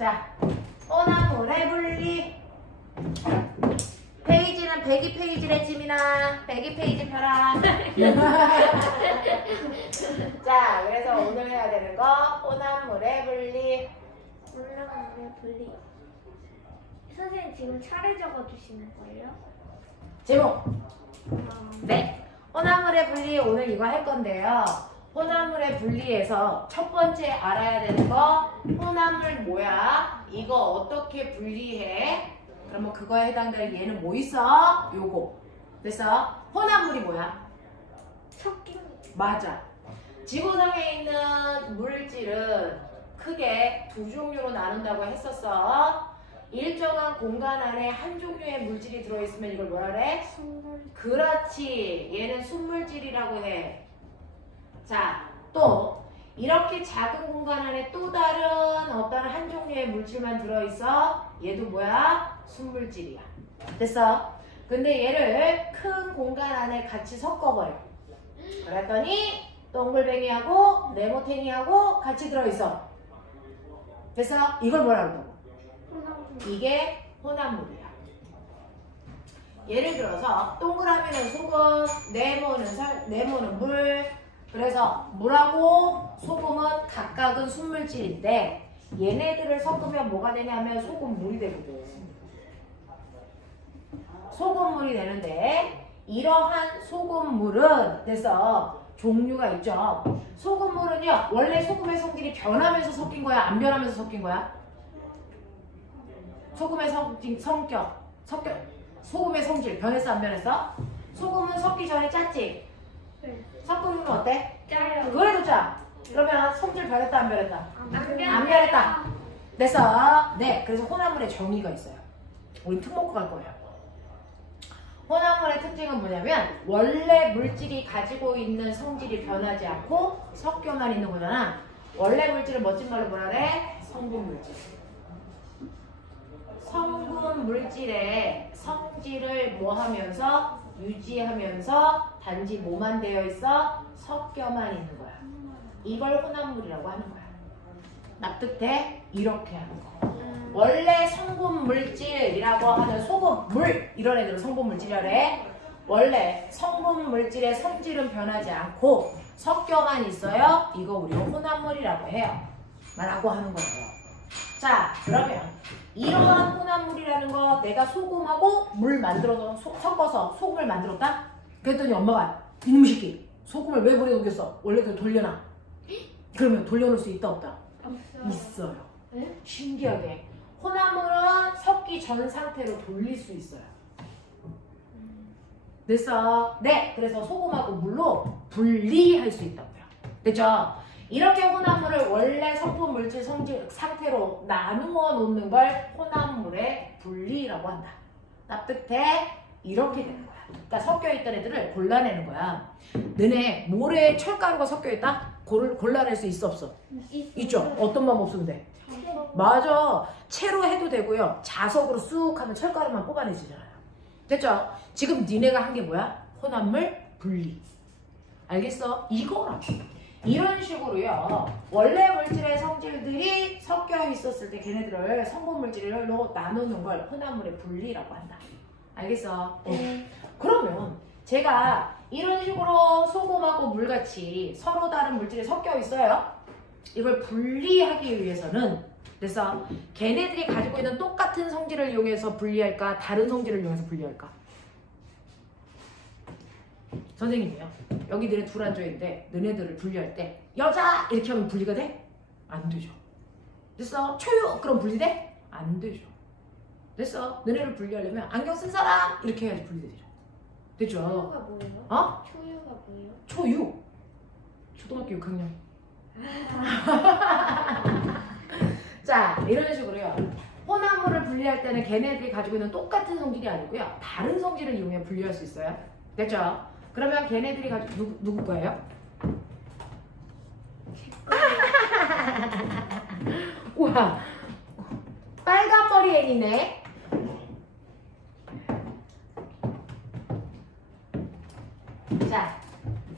자, 혼합물의 분리. 페이지는 102페이지래, 지민아. 102페이지 펴라. 자, 그래서 오늘 해야 되는 거 혼합물의 분리. 혼합물의 분리. 선생님 지금 차례 적어주시는 거예요? 제목. 네. 혼합물의 분리 오늘 이거 할 건데요. 혼합물의 분리에서 첫 번째 알아야 되는 거 혼합물 뭐야? 이거 어떻게 분리해? 그러면 그거에 해당되는 얘는 뭐 있어? 요거. 그래서 혼합물이 뭐야? 섞인. 맞아. 지구상에 있는 물질은 크게 두 종류로 나눈다고 했었어. 일정한 공간 안에 한 종류의 물질이 들어있으면 이걸 뭐라 그래? 순물. 그렇지. 얘는 순물질이라고 해. 자, 또 이렇게 작은 공간 안에 또 다른 어떤 한 종류의 물질만 들어있어. 얘도 뭐야? 순물질이야. 됐어? 근데 얘를 큰 공간 안에 같이 섞어버려. 그랬더니 동글뱅이하고 네모탱이하고 같이 들어있어. 됐어? 이걸 뭐라 그러고? 이게 혼합물이야. 예를 들어서 동그라미는 소금, 네모는 물. 그래서 물하고 소금은 각각은 순물질인데 얘네들을 섞으면 뭐가 되냐면 소금물이 되거든. 소금물이 되는데 이러한 소금물은 됐어. 종류가 있죠. 소금물은요. 원래 소금의 성질이 변하면서 섞인 거야? 안 변하면서 섞인 거야? 소금의 소금의 성질 변했어 안 변했어? 소금은 섞기 전에 짰지? 네. 섞으면 어때? 짜요. 그래도 짜. 그러면 성질 변했다 안 변했다? 안 변했다. 됐어. 네. 그래서 혼합물의 정의가 있어요. 우리 특목고 갈 거예요. 혼합물의 특징은 뭐냐면 원래 물질이 가지고 있는 성질이 변하지 않고 섞여만 있는 거잖아. 원래 물질을 멋진 말로 뭐라 그래? 성분 물질. 성분 물질의 성질을 뭐 하면서 유지하면서 단지 뭐만 되어 있어? 섞여만 있는 거야. 이걸 혼합물이라고 하는 거야. 납득돼? 이렇게 하는 거. 원래 성분 물질이라고 하는 소금, 물 이런 애들은 성분 물질이라 그래. 원래 성분 물질의 성질은 변하지 않고 섞여만 있어요. 이거 우리가 혼합물이라고 해요. 라고 하는 거예요. 자, 그러면 이러한 혼합물이라는 거 내가 소금하고 물 만들어서 섞어서 소금을 만들었다? 그랬더니 엄마가 이놈 새끼 소금을 왜 버려 놓겠어? 원래 그걸 돌려놔. 그러면 돌려놓을 수 있다 없다? 없어요. 있어요. 네? 신기하게 혼합물은 섞기 전 상태로 돌릴 수 있어요. 됐어? 네, 그래서 소금하고 물로 분리할 수 있다고요. 됐죠? 이렇게 혼합물을 원래 성분 물질 성질 상태로 나누어 놓는 걸 혼합물의 분리라고 한다. 납득돼? 이렇게 되는 거야. 그러니까 섞여 있던 애들을 골라내는 거야. 너네 모래에 철가루가 섞여 있다? 골라낼 수 있어 없어? 있죠? 어떤 방법 쓰면 돼? 맞아. 채로 해도 되고요. 자석으로 쑥 하면 철가루만 뽑아내지잖아요. 됐죠? 지금 니네가 한 게 뭐야? 혼합물 분리. 알겠어? 이거라고. 이런 식으로요. 원래 물질의 성질들이 섞여 있었을 때 걔네들을 성분 물질로 나누는 걸 혼합물의 분리라고 한다. 알겠어? 그러면 제가 이런 식으로 소금하고 물같이 서로 다른 물질이 섞여 있어요. 이걸 분리하기 위해서는 그래서 걔네들이 가지고 있는 똑같은 성질을 이용해서 분리할까? 다른 성질을 이용해서 분리할까? 선생님이요. 여기 너네 둘 앉아있는데 너네들을 분리할 때 여자! 이렇게 하면 분리가 돼? 안 되죠. 됐어? 초유! 그럼 분리돼? 안 되죠. 됐어? 너네를 분리하려면 안경 쓴 사람! 이렇게 해야지 분리되죠. 됐죠? 초유가 뭐예요? 어? 초유가 뭐예요? 초유! 초등학교 6학년. 자, 이런 식으로요. 혼합물을 분리할 때는 걔네들이 가지고 있는 똑같은 성질이 아니고요. 다른 성질을 이용해 분리할 수 있어요. 됐죠? 그러면 걔네들이 가지고 누구 거예요? 우와, 빨간 머리 애니네. 자,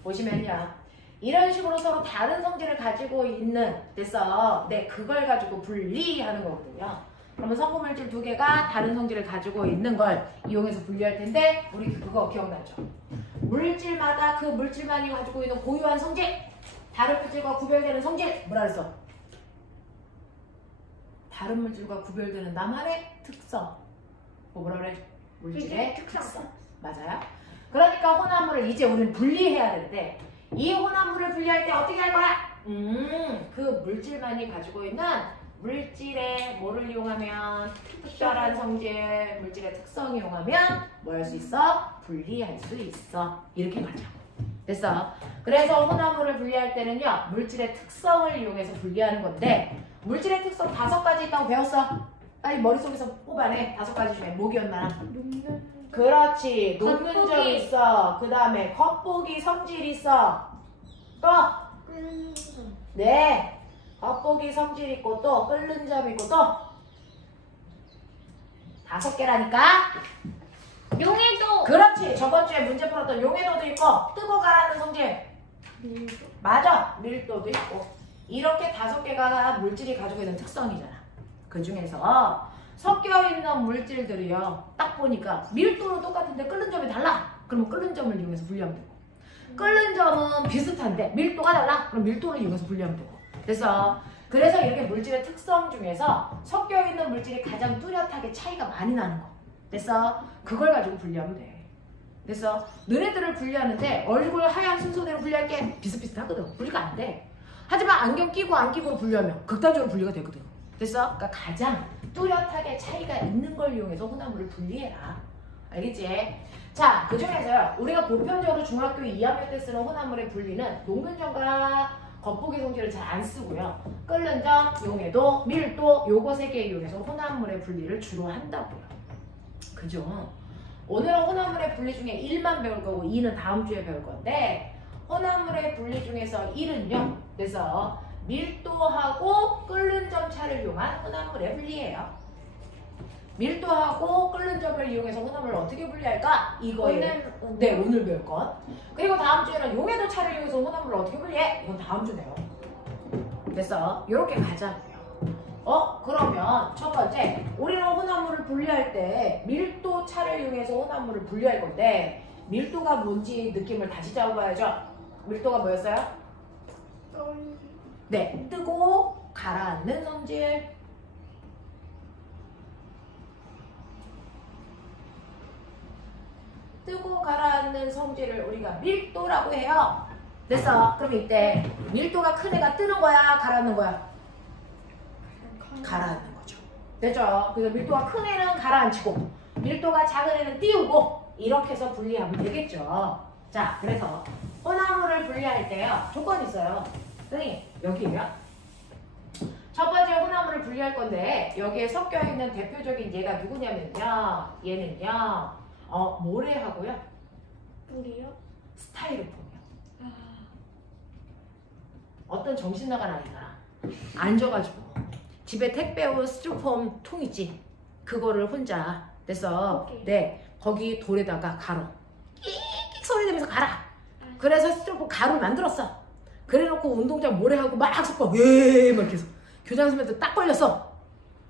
보시면요. 이런 식으로 서로 다른 성질을 가지고 있는 됐어. 네, 그걸 가지고 분리하는 거거든요. 그러면 성분물질 두 개가 다른 성질을 가지고 있는 걸 이용해서 분리할 텐데 우리 그거 기억나죠? 물질마다 그 물질만이 가지고 있는 고유한 성질, 다른 물질과 구별되는 성질 뭐라 그랬어? 다른 물질과 구별되는 나만의 특성. 뭐라 그래? 물질의 특성. 맞아요. 그러니까 혼합물을 이제 우리는 분리해야 되는데 이 혼합물을 분리할 때 어떻게 할 거야? 그 물질만이 가지고 있는 물질의 뭐를 이용하면 특별한 성질, 물질의 특성 이용하면 뭐 할 수 있어? 분리할 수 있어. 이렇게 가자. 됐어? 그래서 혼합물을 분리할 때는요 물질의 특성을 이용해서 분리하는 건데 물질의 특성 5가지 있다고 배웠어. 빨리 머릿속에서 뽑아내. 5가지 중에 뭐 기억나? 그렇지. 녹는 점 있어. 그 다음에 겉보기 성질 있어. 또? 네. 겉보기 성질 있고 또 끓는 점 있고 또 5개라니까. 용해도. 그렇지. 저번주에 문제 풀었던 용해도도 있고 뜨고 가라는 성질. 맞아. 밀도도 있고. 이렇게 5개가 물질이 가지고 있는 특성이잖아. 그 중에서 섞여 있는 물질들이요. 딱 보니까 밀도는 똑같은데 끓는 점이 달라. 그러면 끓는 점을 이용해서 분리하면 되고. 끓는 점은 비슷한데 밀도가 달라. 그럼 밀도를 이용해서 분리하면 되고. 그래서 이렇게 물질의 특성 중에서 섞여 있는 물질이 가장 뚜렷하게 차이가 많이 나는 거. 됐어? 그걸 가지고 분리하면 돼. 됐어? 너네들을 분리하는데 얼굴 하얀 순서대로 분리할게 비슷비슷하거든. 분리가 안 돼. 하지만 안경 끼고 안 끼고 분리하면 극단적으로 분리가 되거든. 됐어? 그러니까 가장 뚜렷하게 차이가 있는 걸 이용해서 혼합물을 분리해라. 알겠지? 자, 그 중에서요. 우리가 보편적으로 중학교 2학년 때 쓰는 혼합물의 분리는 녹는 점과 겉보기 성질을 잘 안 쓰고요. 끓는 점, 용해도, 밀도 요거 3개 이용해서 혼합물의 분리를 주로 한다고요. 그죠? 오늘은 혼합물의 분리 중에 1만 배울 거고 2는 다음 주에 배울 건데 혼합물의 분리 중에서 1은요. 그래서 밀도하고 끓는 점 차를 이용한 혼합물의 분리예요. 밀도하고 끓는 점을 이용해서 혼합물을 어떻게 분리할까? 이거예요. 네, 오늘 배울 것. 그리고 다음 주에는 용해도 차를 이용해서 혼합물을 어떻게 분리해? 이건 다음 주네요. 됐어? 이렇게 가자고요. 그러면 첫 번째, 우리는 혼합물을 분리할 때 밀도 차를 이용해서 혼합물을 분리할 건데 밀도가 뭔지 느낌을 다시 잡아봐야죠. 밀도가 뭐였어요? 네, 뜨고 가라앉는 성질. 뜨고 가라앉는 성질을 우리가 밀도라고 해요. 됐어? 그럼 이때 밀도가 큰 애가 뜨는 거야? 가라앉는 거야? 가라앉는 거죠. 됐죠? 그래서 밀도가 큰 애는 가라앉히고 밀도가 작은 애는 띄우고 이렇게 해서 분리하면 되겠죠. 자, 그래서 혼합물을 분리할 때요. 조건이 있어요. 선생님, 여기요. 첫 번째 혼합물을 분리할 건데 여기에 섞여 있는 대표적인 얘가 누구냐면요. 얘는요. 모래하고요. 물이요? 스타이로폼이요. 어떤 정신 나간 아이가 앉아가지고 집에 택배 온 스티로폼 통 있지? 그거를 혼자 됐어. 오케이. 네, 거기 돌에다가 가루 끽끽 소리 내면서 갈아. 그래서 스티로폼 가루를 만들었어. 그래놓고 운동장 모래하고 막 섞어. 막 이렇게 해서 교장 선생님한테 딱 걸렸어.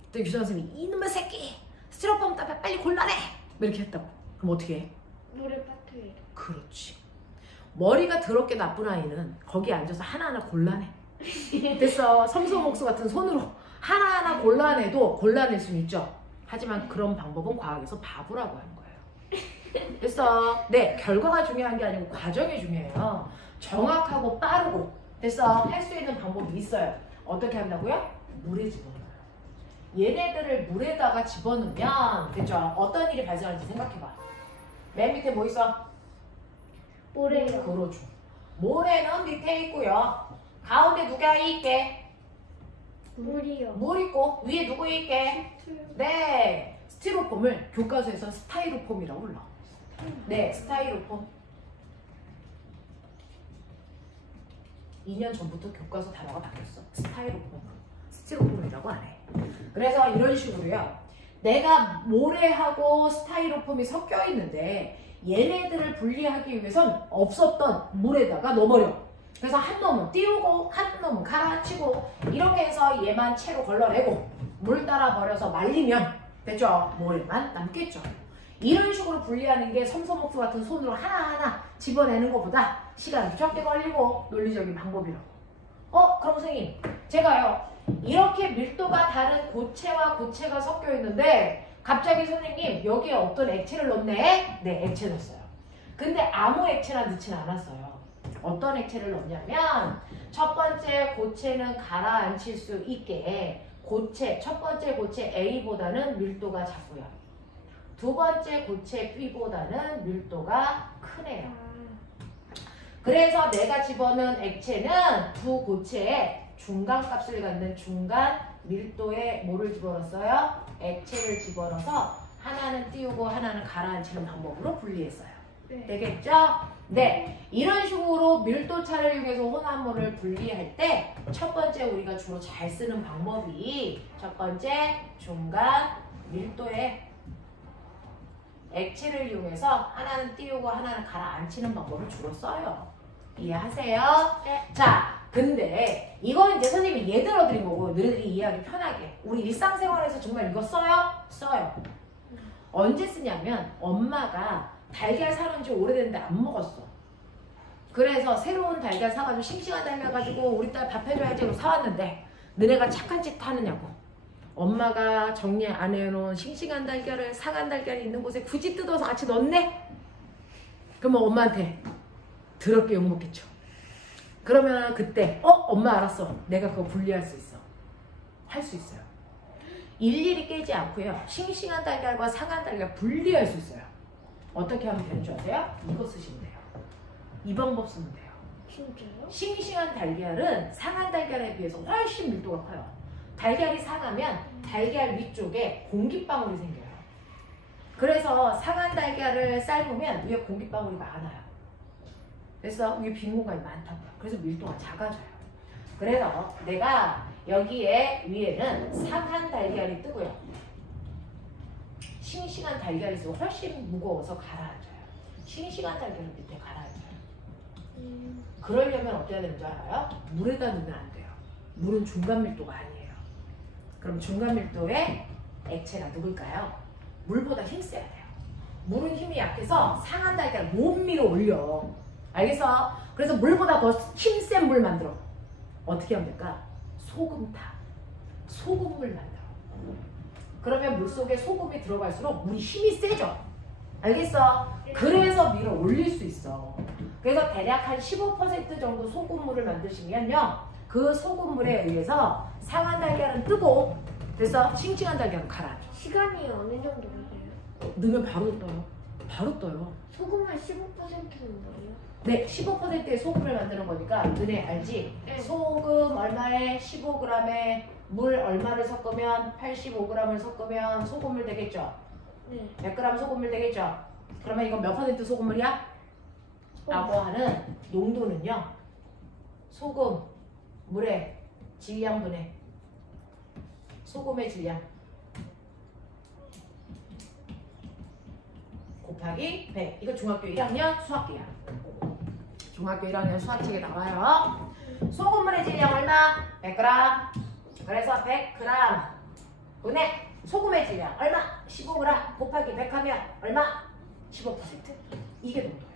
그때 교장 선생님이 이놈의 새끼 스티로폼 따 빨리 골라내 이렇게 했다고. 그럼 어떻게 해? 물에 빠뜨려. 그렇지. 머리가 더럽게 나쁜 아이는 거기 앉아서 하나하나 골라내. 됐어. 섬소목수 같은 손으로 하나하나 골라낼 수는 있죠. 하지만 그런 방법은 과학에서 바보라고 하는 거예요. 됐어. 네, 결과가 중요한 게 아니고 과정이 중요해요. 정확하고 빠르고 됐어. 할 수 있는 방법이 있어요. 어떻게 한다고요? 물에 집어넣어요. 얘네들을 물에다가 집어넣으면 됐죠. 어떤 일이 발생할지 생각해봐. 맨 밑에 뭐 있어? 모래요. 그렇죠. 모래는 밑에 있고요. 가운데 누가 있게? 물이요. 물 있고 위에 누구 있게? 네, 스티로폼을 교과서에서 스타이로폼이라고 불러. 네, 스타이로폼. 2년 전부터 교과서 단어가 바뀌었어. 스타이로폼으로. 스티로폼이라고 안 해. 그래서 이런 식으로요. 내가 모래하고 스타이로폼이 섞여 있는데 얘네들을 분리하기 위해선 없었던 물에다가 넣어버려. 그래서 한 놈은 띄우고 한 놈은 가라앉히고 이렇게 해서 얘만 채로 걸러내고 물 따라 버려서 말리면 됐죠? 모래만 남겠죠. 이런 식으로 분리하는 게 섬소목수 같은 손으로 하나하나 집어내는 것보다 시간이 적게 걸리고 논리적인 방법이라고. 그럼 선생님 제가요 이렇게 밀도가 다른 고체와 고체가 섞여 있는데 갑자기 선생님 여기에 어떤 액체를 넣네? 네, 액체 넣었어요. 근데 아무 액체나 넣지는 않았어요. 어떤 액체를 넣냐면 첫 번째 고체는 가라앉힐 수 있게 첫 번째 고체 A보다는 밀도가 작고요. 두 번째 고체 B보다는 밀도가 크네요. 그래서 내가 집어넣은 액체는 두 고체의 중간값을 갖는 중간 밀도의 뭐를 집어넣었어요? 액체를 집어넣어서 하나는 띄우고 하나는 가라앉히는 방법으로 분리했어요. 네. 되겠죠? 네. 이런 식으로 밀도차를 이용해서 혼합물을 분리할 때 첫 번째 우리가 주로 잘 쓰는 방법이 첫 번째 중간 밀도의 액체를 이용해서 하나는 띄우고 하나는 가라앉히는 방법을 주로 써요. 이해하세요? 네. 자, 근데 이건 이제 선생님이 예를 들어드린 거고 너희들이 이해하기 편하게 우리 일상생활에서 정말 이거 써요? 써요. 언제 쓰냐면 엄마가 달걀 사놓은 지 오래됐는데 안 먹었어. 그래서 새로운 달걀 사가지고 싱싱한 달걀 가지고 우리 딸 밥 해줘야지 로 사왔는데 너네가 착한 짓 하느냐고. 엄마가 정리 안 해놓은 싱싱한 달걀을 상한 달걀이 있는 곳에 굳이 뜯어서 같이 넣었네? 그러면 엄마한테 더럽게 욕먹겠죠. 그러면 그때 엄마 알았어. 내가 그거 분리할 수 있어. 할 수 있어요. 일일이 깨지 않고요. 싱싱한 달걀과 상한 달걀 분리할 수 있어요. 어떻게 하면 되는 줄 아세요? 이거 쓰시면 돼요. 이 방법 쓰면 돼요. 진짜요? 싱싱한 달걀은 상한 달걀에 비해서 훨씬 밀도가 커요. 달걀이 상하면 달걀 위쪽에 공기방울이 생겨요. 그래서 상한 달걀을 삶으면 위에 공기방울이 많아요. 그래서 위에 빈 공간이 많다고요. 그래서 밀도가 작아져요. 그래서 내가 여기에 위에는 상한 달걀이 뜨고요. 싱싱한 달걀이 있으면 훨씬 무거워서 가라앉아요. 싱싱한 달걀은 밑에 가라앉아요. 그러려면 어떻게 해야 되는 줄 알아요? 물에다 넣으면 안 돼요. 물은 중간 밀도가 아니에요. 그럼 중간 밀도의 액체가 누굴까요? 물보다 힘써야 돼요. 물은 힘이 약해서 상한 달걀 못 밀어 올려. 알겠어? 그래서 물보다 더 힘센 물 만들어. 어떻게 하면 될까? 소금탕. 소금물 만들어. 그러면 물속에 소금이 들어갈수록 물이 힘이 세져. 알겠어? 그래서 밀어 올릴 수 있어. 그래서 대략 한 15% 정도 소금물을 만드시면요. 그 소금물에 의해서 상한 달걀은 뜨고 그래서 싱싱한 달걀은 가라앉아. 시간이 어느 정도 걸려요? 넣으면 바로 떠요. 바로 떠요. 소금의 15%는 뭐예요? 네, 15%의 소금을 만드는 거니까 너네 알지? 네. 소금 얼마에 15g에 물 얼마를 섞으면 85g을 섞으면 소금물 되겠죠? 네. 100g 소금물 되겠죠? 그러면 이건 몇 퍼센트 소금물이야? 라고 하는 농도는요. 소금, 물의 질량분의 소금의 질량 곱하기 100. 이거 중학교 1학년 수학기야. 중학교 1학년 수학책에 나와요. 소금물의 질량 얼마? 100g. 그래서 100g 분의 소금의 질량 얼마? 15g 곱하기 100 하면 얼마? 15%. 이게 농도예요.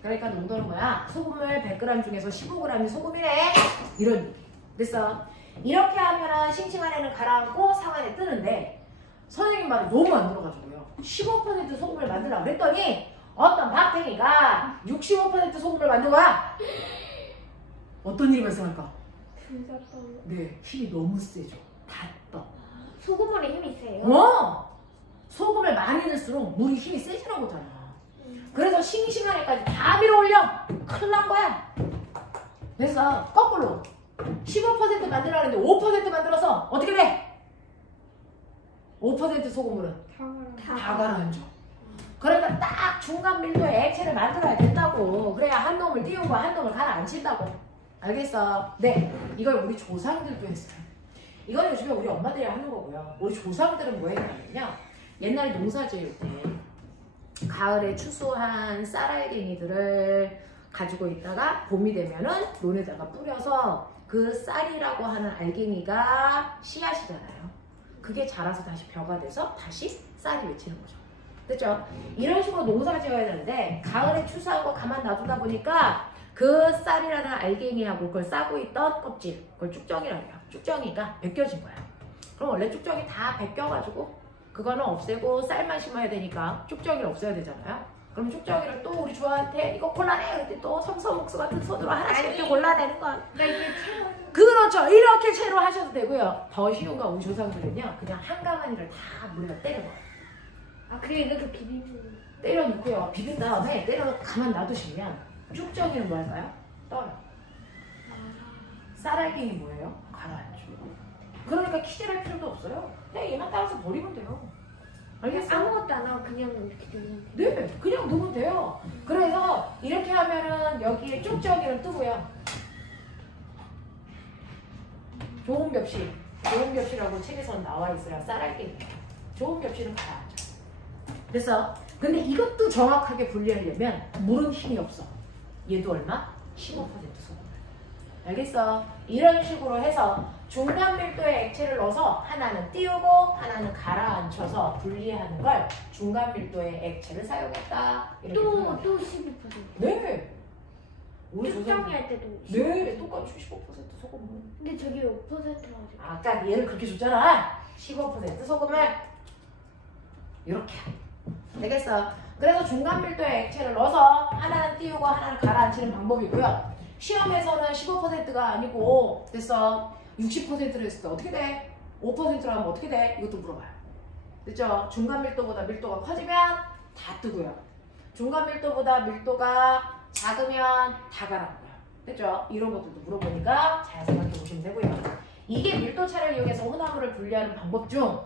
그러니까 농도는 뭐야? 소금물 100g 중에서 15g이 소금이네. 이런 얘기. 됐어? 이렇게 하면은 싱싱한 애는 가라앉고 상한 애 뜨는데 선생님 말이 너무 안 들어가지고요. 15% 소금을 만들라고 그랬더니 어떤 박탱이가 65% 소금을 만든 거야. 어떤 일이 발생할까? 둘다 떠요. 네, 힘이 너무 세죠. 다 떠. 소금물에 힘이 세요? 소금을 많이 넣을수록 물이 힘이 세지는 거잖아. 그래서 싱싱한 애까지 다 밀어 올려. 큰일 난 거야. 그래서 거꾸로 15% 만들려고 했는데 5% 만들어서 어떻게 돼? 5% 소금물은 다 가라앉아. 그러니까 딱 중간 밀도의 액체를 만들어야 된다고. 그래야 한 놈을 띄우고 한 놈을 가라앉힌다고. 알겠어? 네. 이걸 우리 조상들도 했어요. 이건 요즘에 우리 엄마들이 하는 거고요. 우리 조상들은 뭐 했냐면요. 옛날 농사 지을 때 가을에 추수한 쌀알갱이들을 가지고 있다가 봄이 되면은 논에다가 뿌려서 그 쌀이라고 하는 알갱이가 씨앗이잖아요. 그게 자라서 다시 벼가 돼서 다시 쌀이 맺히는 거죠. 그렇죠? 이런 식으로 농사를 지어야 되는데 가을에 추수하고 가만 놔두다 보니까 그 쌀이라는 알갱이하고 그걸 싸고 있던 껍질, 그걸 쭉정이라고 해요. 쭉정이가 벗겨진 거야. 그럼 원래 쭉정이 다 벗겨가지고 그거는 없애고 쌀만 심어야 되니까 쭉정이를 없애야 되잖아요. 그럼 쭉정이를 또 우리 주아한테 이거 골라내! 그랬더니 또 성서목수 같은 손으로 하나씩 이렇게 골라내는 거야. 나 이제 채워. 그렇죠. 이렇게 채로 하셔도 되고요. 더 쉬운 거 우리 조상들은요. 그냥 한가마니를 다 물에다 때려 넣어요. 아 그래 이렇게 비비면. 때려 넣고요. 비빈 다음에 때려 넣고 가만 놔두시면 쭉정이는 뭐 할까요? 떠요. 쌀알갱이 뭐예요? 가라앉죠. 그러니까 키질할 필요도 없어요. 그냥 얘만 따라서 버리면 돼요. 알겠어? 아무것도 안 하고 그냥 이렇게 두면 돼. 네, 그냥 넣으면 돼요. 그래서 이렇게 하면은 여기에 쭉정이는 뜨고요. 좋은 벽실, 좋은 벽실이라고 책에서 나와 있어요. 쌀알갱이. 좋은 벽실은 가라앉아. 그래서 근데 이것도 정확하게 분리하려면 물은 힘이 없어. 얘도 얼마? 15% 소금. 알겠어? 이런 식으로 해서 중간 밀도의 액체를 넣어서 하나는 띄우고 하나는 가라앉혀서 분리하는 걸 중간 밀도의 액체를 사용했다. 이렇게 표현해요. 또 12%. 네. 우리 측정이 할 때도. 네, 똑같이 15% 소금을. 근데 저기 5%가 아직. 아까 얘를 그렇게 줬잖아. 15% 소금을 이렇게. 되겠어? 그래서 중간 밀도의 액체를 넣어서 하나는 띄우고 하나는 가라앉히는 방법이고요. 시험에서는 15%가 아니고 됐어 60%를 했을 때 어떻게 돼? 5%로 하면 어떻게 돼? 이것도 물어봐요. 됐죠? 중간 밀도보다 밀도가 커지면 다 뜨고요. 중간 밀도보다 밀도가 작으면 다 가라고요. 됐죠? 이런 것들도 물어보니까 잘 생각해 보시면 되고요. 이게 밀도차를 이용해서 혼합물을 분리하는 방법 중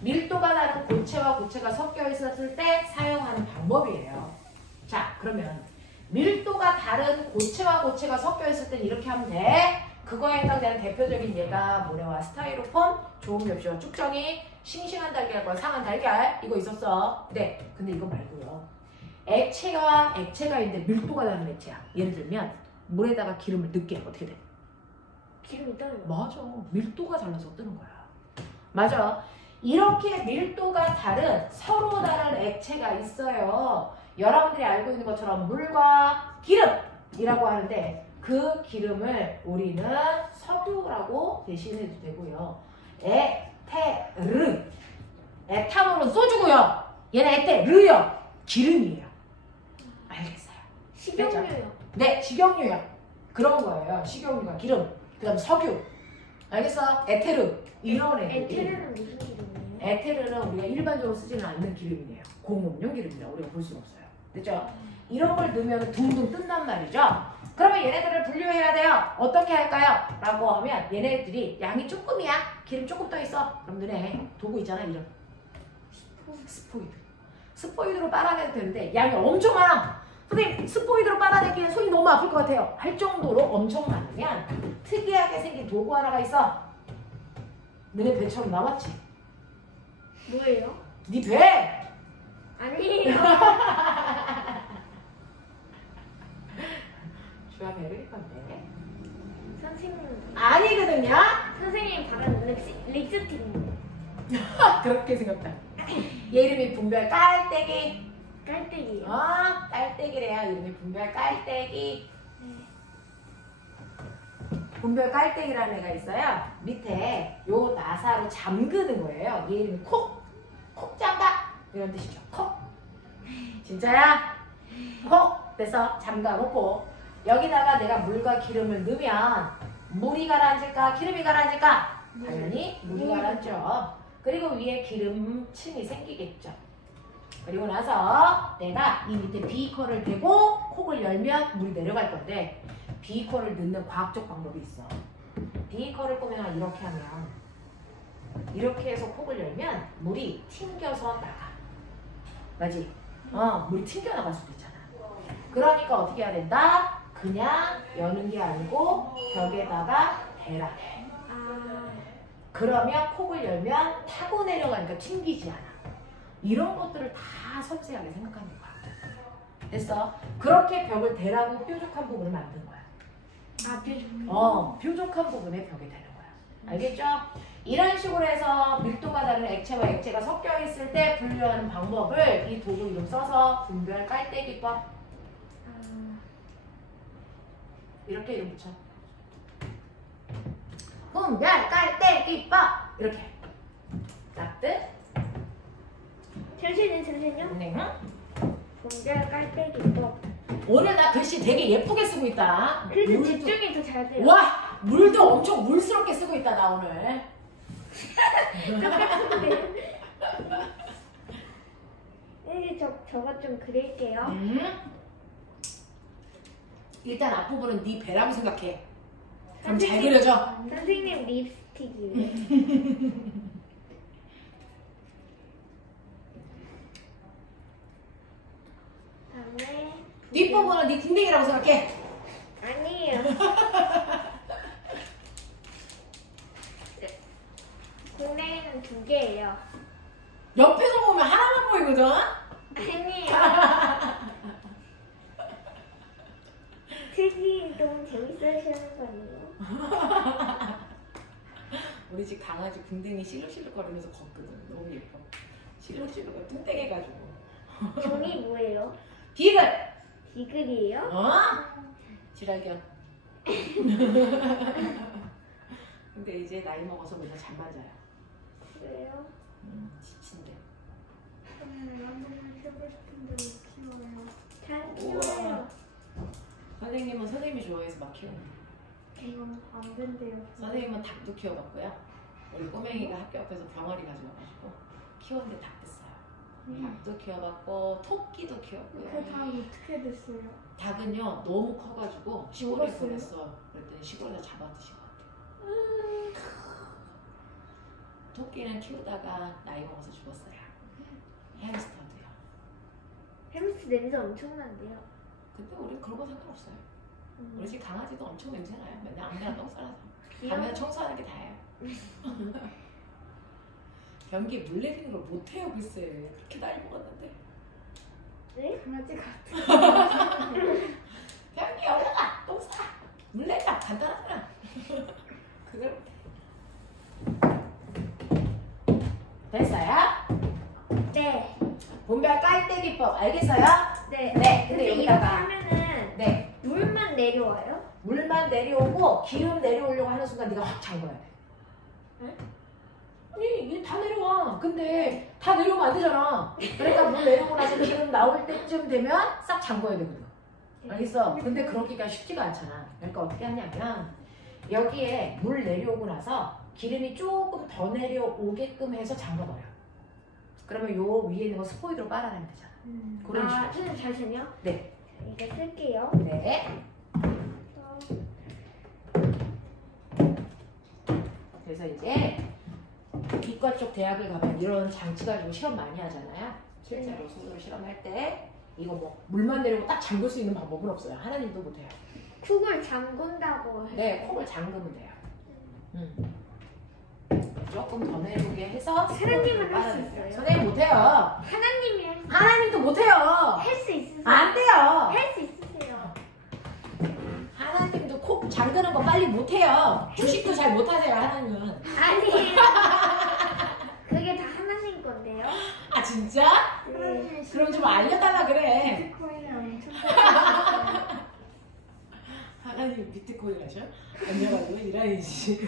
밀도가 다른 고체와 고체가 섞여 있었을 때 사용하는 방법이에요. 자, 그러면 밀도가 다른 고체와 고체가 섞여 있을 땐 이렇게 하면 돼. 그거에 해당되는 대표적인 예가 모래와 스타이로폼, 좋은 겹치와 쭉정이, 싱싱한 달걀과 상한 달걀 이거 있었어. 네, 근데 이거 말고요. 액체와 액체가 있는데 밀도가 다른 액체야. 예를 들면 물에다가 기름을 넣게 어떻게 돼? 기름이 떠요. 맞아. 밀도가 달라서 뜨는 거야. 맞아. 이렇게 밀도가 다른 서로 다른 액체가 있어요. 여러분들이 알고 있는 것처럼 물과 기름이라고 하는데 그 기름을 우리는 석유라고 대신해도 되고요. 에테르. 에탄올은 소주고요. 얘는 에테르요. 기름이에요. 알겠어요? 식용유요. 네, 식용유요. 그런 거예요. 식용유가 기름. 그 다음 석유. 알겠어? 에테르. 이런 애들이. 에테르는 무슨 기름이에요? 에테르는 우리가 일반적으로 쓰지는 않는 기름이에요. 공업용 기름이라 우리가 볼 수가 없어요. 됐죠? 이런 걸 넣으면 둥둥 뜬단 말이죠. 그러면 얘네들을 분류해야 돼요. 어떻게 할까요? 라고 하면 얘네들이 양이 조금이야. 기름 조금 떠 있어. 그럼 너네 도구 있잖아. 이름. 스포이드. 스포이드로 빨아내도 되는데 양이 엄청 많아. 선생님 스포이드로 빨아내기엔 손이 너무 아플 것 같아요. 할 정도로 엄청 많으면 특이하게 생긴 도구 하나가 있어. 너네 배처럼 나왔지? 뭐예요? 네 배! 아니에요. 주아 배를 건데 선생님. 아니거든요? 선생님 바른 립스틱인데. 그렇게 생겼다. 얘 이름이 분별 깔때기. 깔때기요. 깔때기래요. 이름이 분별 깔때기. 분별 깔때기라는 애가 있어요. 밑에 요 나사로 잠그는 거예요. 얘 이름이 콕 잠가 이런 뜻이죠. 콕. 진짜야? 콕 돼서 잠가 놓고 여기다가 내가 물과 기름을 넣으면 물이 가라앉을까 기름이 가라앉을까? 당연히 물이 가라앉죠. 그리고 위에 기름층이 생기겠죠. 그리고 나서 내가 이 밑에 비커를 대고 콕을 열면 물이 내려갈 건데 비커를 넣는 과학적 방법이 있어. 비커를 꾸면 이렇게 하면 이렇게 해서 콕을 열면 물이 튕겨서 나가. 맞지? 물이 튕겨 나갈 수도 있잖아. 그러니까 어떻게 해야 된다? 그냥 여는 게 아니고 벽에다가 대라. 그러면 콕을 열면 타고 내려가니까 튕기지 않아. 이런 것들을 다 섬세하게 생각하는 거야. 됐어. 그렇게 벽을 대라고 뾰족한 부분을 만든 거야. 아, 뾰족한. 뾰족한 부분에 벽이 되는 거야. 알겠죠? 이런 식으로 해서 밀도가 다른 액체와 액체가 섞여 있을 때 분류하는 방법을 이 도구 이름 써서 분별 깔때기법 이렇게 이름 붙여. 분별 깔때기법 이렇게. 납득? 잠시만요. 네. 분별 깔때기법. 오늘 나 글씨 되게 예쁘게 쓰고 있다. 그래서 물도- 집중이 더 잘 돼요. 와! 물도 엄청 물스럽게 쓰고 있다 나 오늘. 똑같은데. 이제 저거 좀 그릴게요. 일단 앞부분은 네 배라고 생각해. 그럼 잘 그려져. 선생님 립스틱이에요. 다음에 네 부분은 네 궁뎅이라고 생각해. 아니에요. 국내에는 2개예요. 옆에서 보면 하나만 보이거든? 아니에요. 책이 너무 재밌어야 하는 거 아니에요? 우리 집 강아지 궁뎅이 실룩실룩거리면서 걷거든. 너무 예뻐. 실룩실룩 뚱땡해가지고. 종이 뭐예요? 비글! 비글이에요? 지랄견. 근데 이제 나이 먹어서 맨날 잠만 자요. 그래요? 지친대. 한번 해보고 싶은데 못 키워요. 잘 키워요. 선생님은 선생님이 좋아해서 막 키우는 거야. 이건 안 된대요. 선생님은 닭도 키워봤고요. 우리 꼬맹이가 학교 앞에서 병아리 가져와가지고 키웠는데 닭 됐어요. 닭도 키워봤고 토끼도 키웠고요. 그 다음 어떻게 됐어요? 닭은요 너무 커가지고 시골에 먹었어요? 보냈어. 그랬더니 시골에서 잡아드신 것 같아요. 토끼는 키우다가 나이 먹어서 죽었어요. 햄스터도요. 햄스터 냄새 엄청난데요. 근데 우리 그런 거 상관없어요. 우리 집 강아지도 엄청 냄새나요. 맨날 아무데나 똥 싸라서. 귀여워. 밤에 청소하는 게 다예요. 변기에 물 내리는 걸 못해요 글쎄. 그렇게 나이 먹었는데. 네? 강아지 같아. 변기에 올라가 똥 싸. 물 내자 간단하잖아. 그걸 됐어요? 네. 분별 깔때기법 알겠어요? 네. 네. 근데 근데 이렇게 여기다가 하면은 네 물만 내려와요? 물만 내려오고 기름 내려오려고 하는 순간 네가 확 잠궈야 돼. 네? 아니 이게 다 내려와. 근데 다 내려오면 안 되잖아. 그러니까 물 내려오고 나서 기름 나올 때쯤 되면 싹 잠궈야 되거든. 알겠어? 근데 그러기가 쉽지가 않잖아. 그러니까 어떻게 하냐면 여기에 물 내려오고 나서 기름이 조금 더 내려오게끔 해서 잠궈버려. 그러면 요 위에 있는 거 스포이드로 빨아내면 되잖아. 그런 식으로. 선생님 잠시만요. 네. 자, 이거 쓸게요. 네. 그래서 이제 이과 쪽 대학을 가면 이런 장치 가지고 실험 많이 하잖아요. 실제로 손으로 실험할 때 이거 뭐 물만 내리고 딱 잠글 수 있는 방법은 없어요. 하나님도 못해요. 쿡을 잠근다고 해요. 네, 콕을 잠그면 돼요. 조금 더 내려오게 해서 하나님은 할수 빨아내요. 있어요? 선생님 못해요. 하나님이 하나님도 못해요. 할 수 있으세요? 안 돼요. 할 수 있으세요. 하나님도 콕 잠그는 거 빨리 못해요. 주식도 잘 못하세요. 하나님은. 아니에요. 그게 다 하나님 건데요. 아 진짜? 네. 그럼 좀 알려달라 그래. 비트코인이 엄청 하나님 비트코인 하셔? 안녕하세요 이라이지.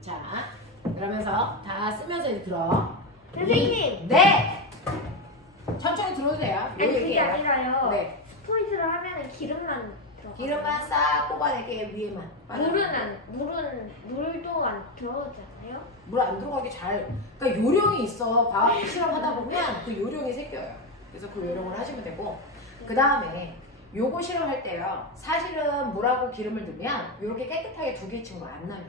자 그러면서 다 쓰면서 이제 들어. 선생님! 네. 천천히 들어도 돼요. 아니 그게 얘기해요. 아니라요. 네. 스포이드로 하면은 기름만 들어가. 기름만 싹 뽑아낼게 위에만. 물도 안 들어오잖아요. 물 안 들어가게 잘. 그러니까 요령이 있어. 과학 실험하다 보면 그 요령이 생겨요. 그래서 그 요령을 하시면 되고. 그 다음에 요거 실험할 때요. 사실은 물하고 기름을 넣으면 이렇게 깨끗하게 두 개 친구 안 나요.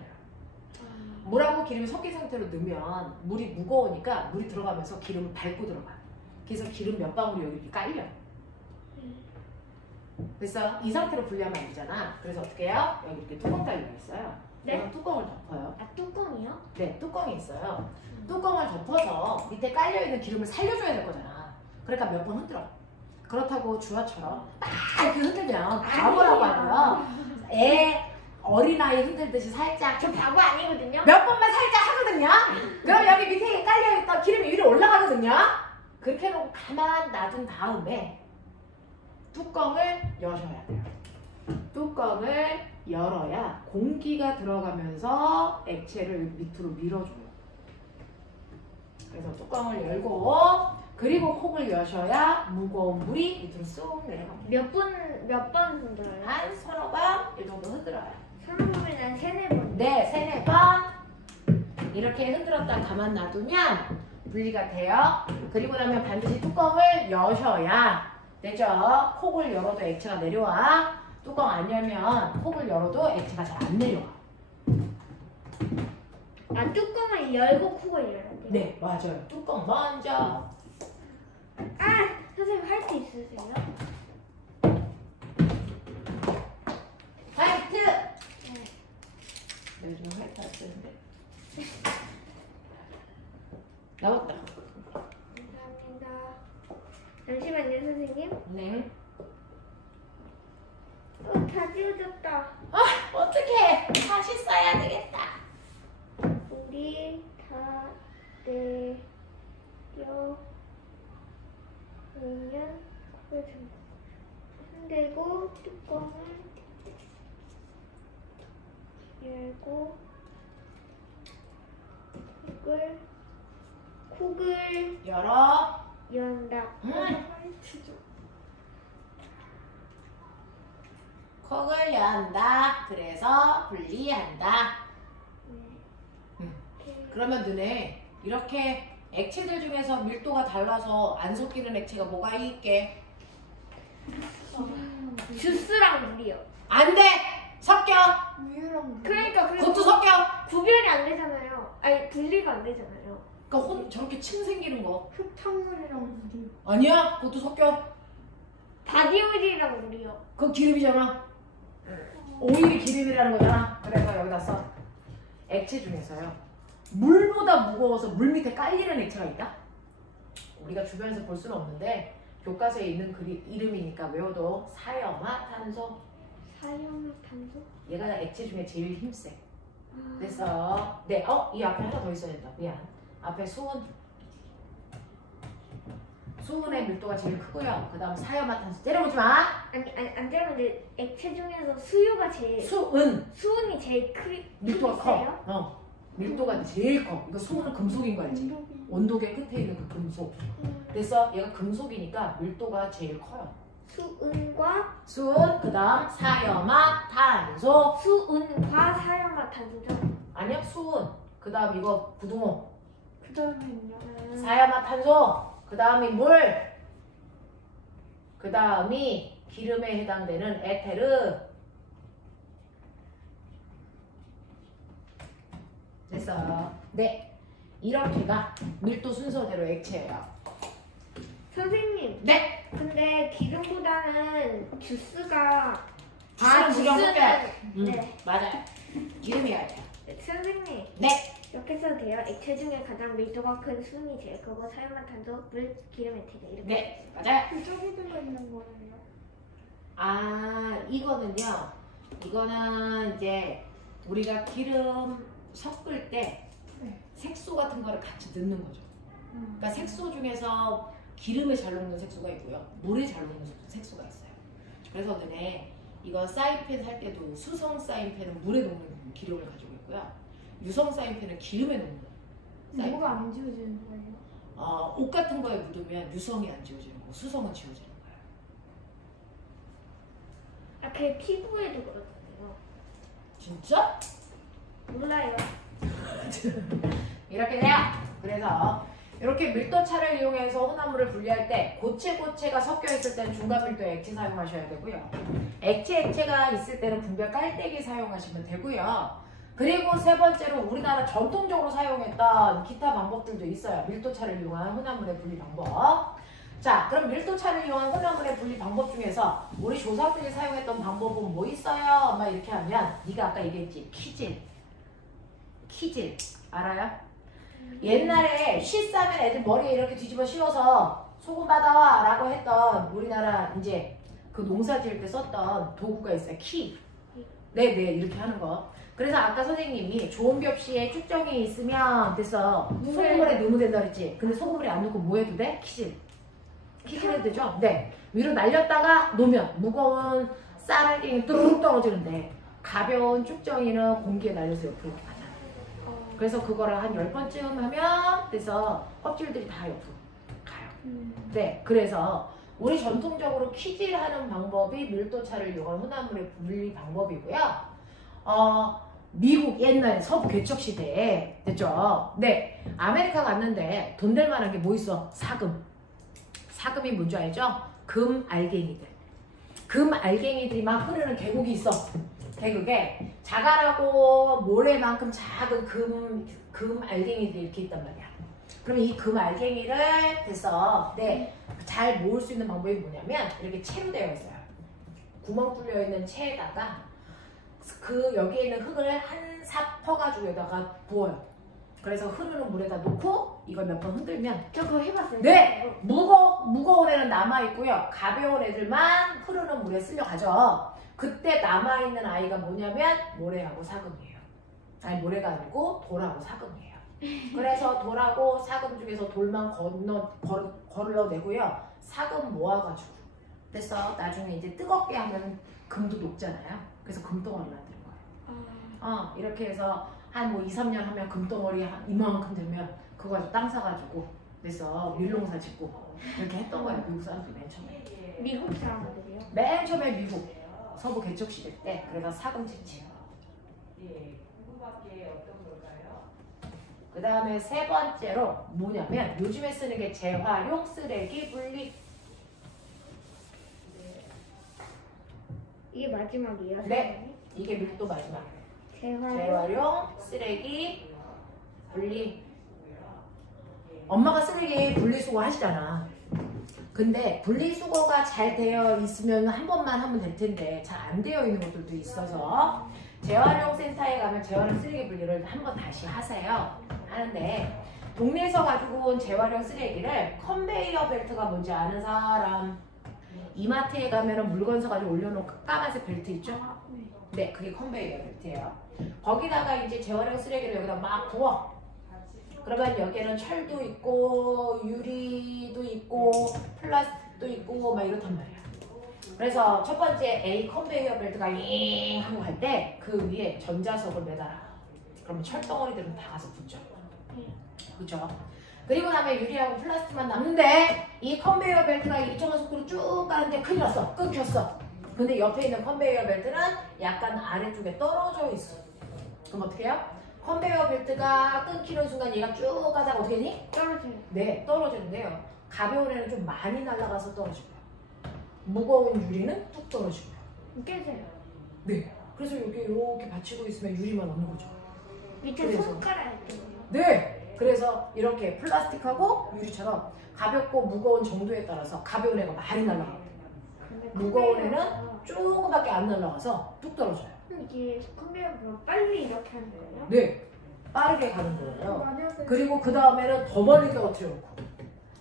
물하고 기름이 섞인 상태로 넣으면 물이 무거우니까 물이 들어가면서 기름을 밟고 들어가. 그래서 기름 몇 방울이 여기 이렇게 깔려. 그래서 이 상태로 분리하면 안 되잖아. 그래서 어떻게 해요? 여기 이렇게 뚜껑 달려 있어요. 네? 그럼 뚜껑을 덮어요. 아, 뚜껑이요? 네, 뚜껑이 있어요. 뚜껑을 덮어서 밑에 깔려있는 기름을 살려줘야 될 거잖아. 그러니까 몇 번 흔들어. 그렇다고 주아처럼 막 이렇게 흔들면 바보라고 하고요. 어린아이 흔들듯이 살짝 저 바보 아니거든요? 몇 번만 살짝 하거든요. 그럼 여기 밑에 깔려있던 기름이 위로 올라가거든요. 그렇게 해놓고 가만 놔둔 다음에 뚜껑을 여셔야 돼요. 뚜껑을 열어야 공기가 들어가면서 액체를 밑으로 밀어줘요. 그래서 뚜껑을 열고 그리고 콕을 여셔야 무거운 물이 밑으로 쑥 내려갑니다. 몇 번 흔들어요? 한 서너 번 이 정도 흔들어요. 서너 번이나 세네 번. 네, 세네 번 이렇게 흔들었다 가만 놔두면 분리가 돼요. 그리고 나면 반드시 뚜껑을 여셔야 되죠. 콕을 열어도 액체가 내려와. 뚜껑 안 열면 콕을 열어도 액체가 잘 안 내려와. 아, 뚜껑을 열고 콕을 열어야 돼요? 네, 맞아요. 뚜껑 먼저. 아, 선생님 할 수 있으세요? 화이트! 네. 요즘 화이트 안 쓰는데. 나왔다. 감사합니다. 잠시만요, 선생님. 네. 다 지워졌다. 어떡해. 다시 써야 되겠다. 우리 다 내려 놓으면 콕을 흔들고 뚜껑을 열고 콕을 열어. 연다. 콕을 연다. 그래서 분리한다. 이렇게. 그러면 너네 이렇게 액체들 중에서 밀도가 달라서 안 섞이는 액체가 뭐가 있게? 주스랑 물이요. 안 돼! 섞여! 우유랑 물. 그러니까 그것도 섞여! 구별이 안 되잖아요. 아니 분리가 안 되잖아요. 그러니까 저렇게 침 생기는 거 흙탕물이랑 물이. 아니야? 그것도 섞여. 바디오일이랑 물이요. 그거 기름이잖아. 오일이 기름이라는 거잖아. 그래서 여기다 써. 액체 중에서요. 물보다 무거워서 물 밑에 깔리는 액체가 있다? 우리가 주변에서 볼 수는 없는데 교과서에 있는 이름이니까 외워도 사염화탄소. 사용탄소? 얘가 액체 중에 제일 힘세. 그래서 네, 이 앞에 하나 더 있어야 된다. 미안. 앞에 수은. 수은의 밀도가 제일 크고요. 그 다음 사염화탄소. 때려보지 마. 아니 안 되는데 액체 중에서 수유가 제일 수은이 제일 밀도가 크세요? 커. 밀도가 제일 커. 이거 수은은 금속인 거 알지? 온도계 끝에 있는 그 금속. 그래서 얘가 금속이니까 밀도가 제일 커요. 수은과 수은, 그 다음 사염화탄소. 수은과 사용탄소죠. 아니야, 수은. 그 다음 이거 부등호. 그 다음에는요. 사염화탄소. 그 다음이 물. 그 다음이 기름에 해당되는 에테르. 됐어. 네. 이렇게가 밀도 순서대로 액체예요. 선생님. 네. 근데 기름보다는 주스가 주스는 무조건 섞여야 돼. 네. 맞아요. 기름이어야 돼요. 선생님. 네. 이렇게 써도 돼요? 액체 중에 가장 밀도가 큰 수은이 제일 크고 사용탄소, 물, 기름, 에테르 이렇게. 네. 맞아요. 그쪽에 들어있는 거는요? 이거는 이제 우리가 기름 섞을 때 색소 같은 거를 같이 넣는 거죠. 그러니까 색소 중에서 기름에 잘 녹는 색소가 있고요. 물에 잘 녹는 색소가 있어요. 그래서 너네 이거 사인펜 살 때도 수성 사인펜은 물에 녹는 기름을 가지고 있고요. 유성 사인펜은 기름에 녹는 사인펜. 뭐가 안 지워지는 거예요? 옷 같은 거에 묻으면 유성이 안 지워지는 거고 수성은 지워지는 거예요. 아, 그게 피부에도 그렇잖아요. 진짜? 몰라요. 이렇게 돼요. 그래서 이렇게 밀도차를 이용해서 혼합물을 분리할 때 고체가 섞여 있을 때는 중간 밀도의 액체 사용하셔야 되고요. 액체가 있을 때는 분별 깔때기 사용하시면 되고요. 그리고 세 번째로 우리나라 전통적으로 사용했던 기타 방법들도 있어요. 밀도차를 이용한 혼합물의 분리 방법. 자, 그럼 밀도차를 이용한 혼합물의 분리 방법 중에서 우리 조상들이 사용했던 방법은 뭐 있어요? 막 이렇게 하면 네가 아까 얘기했지. 키질, 키질. 알아요? 옛날에 쉬 싸면 애들 머리에 이렇게 뒤집어 씌워서 소금 받아와 라고 했던 우리나라 이제 그 농사 지을 때 썼던 도구가 있어요. 키. 네네 이렇게 하는 거. 그래서 아까 선생님이 좋은 벽시에 쭉정이 있으면 됐어. 소금물에 넣으면 된다 그랬지. 근데 소금물에 안 넣고 뭐 해도 돼? 키질. 키질 해도 되죠? 네. 위로 날렸다가 놓으면 무거운 쌀알갱이 뚜루룩 떨어지는데 가벼운 쭉정이는 공기에 날려서 옆으로 이렇게 가잖아. 그래서 그거를 한 10번쯤 하면 돼서 껍질들이 다 옆으로 가요. 네. 그래서 우리 전통적으로 키질하는 방법이 밀도차를 이용한 혼합물의 분리 방법이고요. 미국 옛날 서부 개척 시대에 됐죠. 네, 아메리카 갔는데 돈 될 만한 게 뭐 있어? 사금. 사금이 뭔지 알죠? 금 알갱이들. 금 알갱이들이 막 흐르는 계곡이 있어. 계곡에 자갈하고 모래만큼 작은 금 알갱이들이 이렇게 있단 말이야. 그럼 이 금 알갱이를 돼서 잘 모을 수 있는 방법이 뭐냐면 이렇게 채로 되어 있어요. 구멍 뚫려 있는 채에다가 그 여기에 있는 흙을 한 삽 퍼가지고 여기다가 부어요. 그래서 흐르는 물에다 놓고 이걸 몇 번 흔들면 저 그거 해봤어요. 네! 무거운 애는 남아있고요. 가벼운 애들만 흐르는 물에 쓸려가죠. 그때 남아있는 아이가 뭐냐면 모래하고 사금이에요. 아니 모래가 아니고 돌하고 사금이에요. 그래서 돌하고 사금 중에서 돌만 걸러내고요. 사금 모아가지고 그래서 나중에 이제 뜨겁게 하면 금도 녹잖아요. 그래서 금덩어리 만드는 거예요. 이렇게 해서 한 뭐 2, 3년 하면 금덩어리 이만큼 되면 그거 가지고 땅 사가지고 그래서 밀농사 짓고 이렇게 했던 거예요. 미국 사람들이 맨 처음에. 미국 사람들이요? 맨 처음에 미국 서부 개척 시대 때 그래서 사금 채취. 그 다음에 세 번째로 뭐냐면 요즘에 쓰는 게 재활용 쓰레기 분리. 이게 마지막이에요? 네, 이게 밀도 마지막. 재활용 쓰레기 분리. 엄마가 쓰레기 분리수거 하시잖아. 근데 분리수거가 잘 되어 있으면 한 번만 하면 될 텐데 잘 안 되어 있는 것들도 있어서 재활용 센터에 가면 재활용 쓰레기 분리를 한 번 다시 하세요. 하는데 동네에서 가지고 온 재활용 쓰레기를 컨베이어 벨트가 뭔지 아는 사람? 이마트에 가면 물건 사가지고 올려놓은 까만색 벨트 있죠? 네, 그게 컨베이어 벨트예요. 거기다가 이제 재활용 쓰레기를 여기다 막 부어. 그러면 여기에는 철도 있고 유리도 있고 플라스틱도 있고 막 이렇단 말이야. 그래서 첫 번째 A 컨베이어 벨트가 잉 하고 갈 때 그 위에 전자석을 매달아. 그러면 철덩어리들은 다 가서 붙죠. 그죠? 그리고 나면 유리하고 플라스틱만 남는데 이 컨베이어 벨트가 일정한 속도로 쭉 가는데 큰일 났어. 끊겼어. 근데 옆에 있는 컨베이어 벨트는 약간 아래쪽에 떨어져 있어. 그럼 어떻게 해요? 컨베이어 벨트가 끊기는 순간 얘가 쭉 가다가 어떻게 되니? 떨어져요. 네, 떨어지는데요. 가벼운 애는 좀 많이 날아가서 떨어지고요. 무거운 유리는 뚝 떨어지고요. 깨져요. 네. 그래서 여기 이렇게 받치고 있으면 유리만 없는 거죠. 밑에 그래서. 손가락 있거든요. 네. 그래서 이렇게 플라스틱하고 유리처럼 가볍고 무거운 정도에 따라서 가벼운 애가 많이 날아가요. 무거운 애는 조금밖에 안 날아가서 뚝 떨어져요. 이게 컨베이어로 빨리 이렇게 하는 거예요? 네. 빠르게 가는 거예요. 그리고 그 다음에는 더 멀리 떨어뜨려 놓고.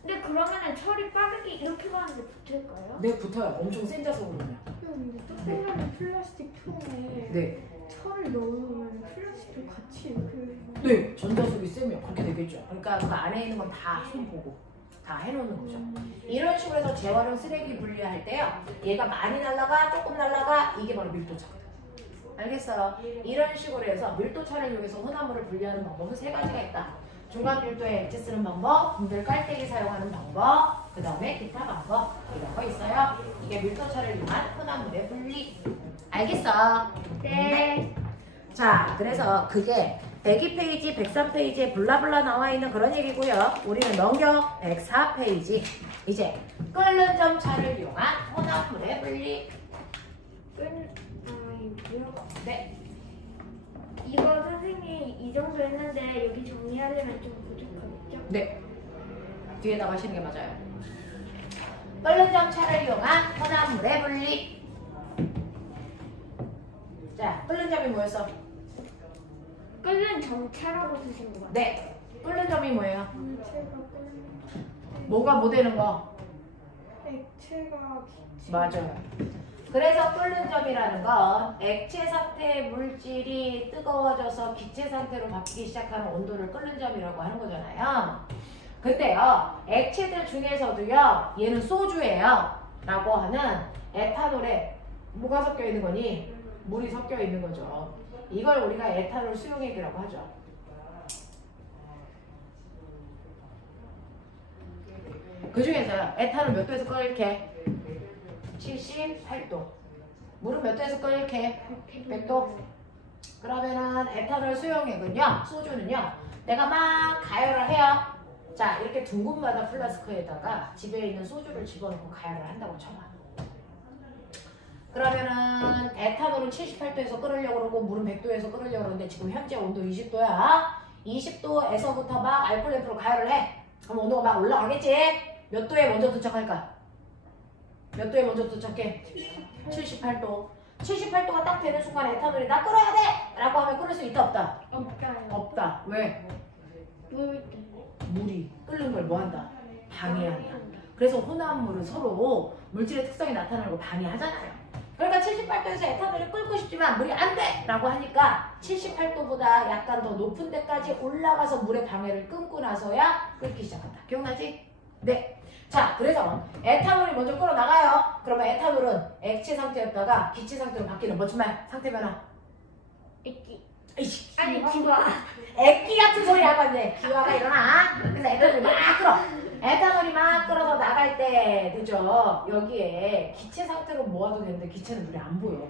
근데 그러면은 철이 빠르게 이렇게 가는데 붙을까요? 네, 붙어요. 엄청 센 자석으로요. 근데 조그마한 플라스틱 통에 네. 철을 넣으면 플라스틱도 같이 이렇게 네. 전자석이 세면 그렇게 되겠죠. 그러니까 그 안에 있는 건 다 손 보고 다 해놓는 거죠. 이런 식으로 해서 재활용 쓰레기 분리할 때요. 얘가 많이 날아가, 조금 날아가, 이게 바로 밀도차거든요. 알겠어요? 이런 식으로 해서 밀도차를 이용해서 혼합물을 분리하는 방법은 세 가지가 있다. 중간 밀도에 액체 쓰는 방법, 분들 깔때기 사용하는 방법, 그 다음에 기타 방법 이런 거 있어요. 이게 밀도차를 이용한 혼합물의 분리. 알겠어? 네. 자, 그래서 그게 102페이지, 103페이지에 블라블라 나와 있는 그런 얘기고요. 우리는 넘겨 104페이지. 이제 끓는 점차를 이용한 혼합물의 분리. 이거요? 네. 이거 선생님 이 정도 했는데 여기 정리하려면 좀 부족하겠죠? 네. 뒤에다가 하시는 게 맞아요. 끓는 점차를 이용한 혼합물의 분리. 자, 끓는 점이 뭐였어? 끓는 정체라고 쓰신 것 같아요. 네. 끓는 점이 뭐예요? 물체가 끓는 뭐가 못 되는 거? 액체가 기체. 맞아요. 그래서 끓는 점이라는 건 액체 상태의 물질이 뜨거워져서 기체 상태로 바뀌기 시작하는 온도를 끓는 점이라고 하는 거잖아요. 근데요, 액체들 중에서도요, 얘는 소주예요 라고 하는 에탄올에 뭐가 섞여 있는 거니? 물이 섞여 있는 거죠. 이걸 우리가 에탄올 수용액이라고 하죠. 그 중에서요, 에탄올 몇 도에서 끓일게? 78도. 물은 몇 도에서 끓일게? 100도. 그러면은 에탄올 수용액은요, 소주는요, 내가 막 가열을 해요. 자, 이렇게 둥근마다 플라스크에다가 집에 있는 소주를 집어넣고 가열을 한다고 쳐봐. 그러면은 에탄올은 78도에서 끓으려고 그러고 물은 100도에서 끓으려고 그러는데 지금 현재 온도 20도야. 20도에서부터 막 알콜램프로 가열을 해. 그럼 온도가 막 올라가겠지? 몇 도에 먼저 도착할까? 몇 도에 먼저 도착해? 78도. 78도가 딱 되는 순간 에탄올이 나 끓어야 돼! 라고 하면 끓을 수 있다 없다? 없어요. 없다. 왜? 물 때문에. 물이 끓는 걸 뭐 한다? 방해한다. 그래서 혼합물은 서로 물질의 특성이 나타나고 방해하잖아요. 그러니까 78도에서 에탄올이 끓고 싶지만 물이 안 돼! 라고 하니까 78도보다 약간 더 높은 데까지 올라가서 물의 방해를 끊고 나서야 끓기 시작한다. 기억나지? 네. 자, 그래서 에탄올이 먼저 끓어나가요. 그러면 에탄올은 액체 상태였다가 기체 상태로 바뀌는 무슨 말? 상태 변화. 액기. 이씨, 아니 기와. 액기 같은 소리 하고 있네. 기화가 일어나. 그래서 에탄올이 막 끓어. 에탄올이 막 끓어서 나갈 때, 그죠? 여기에 기체 상태로 모아도 되는데 기체는 눈에 안 보여.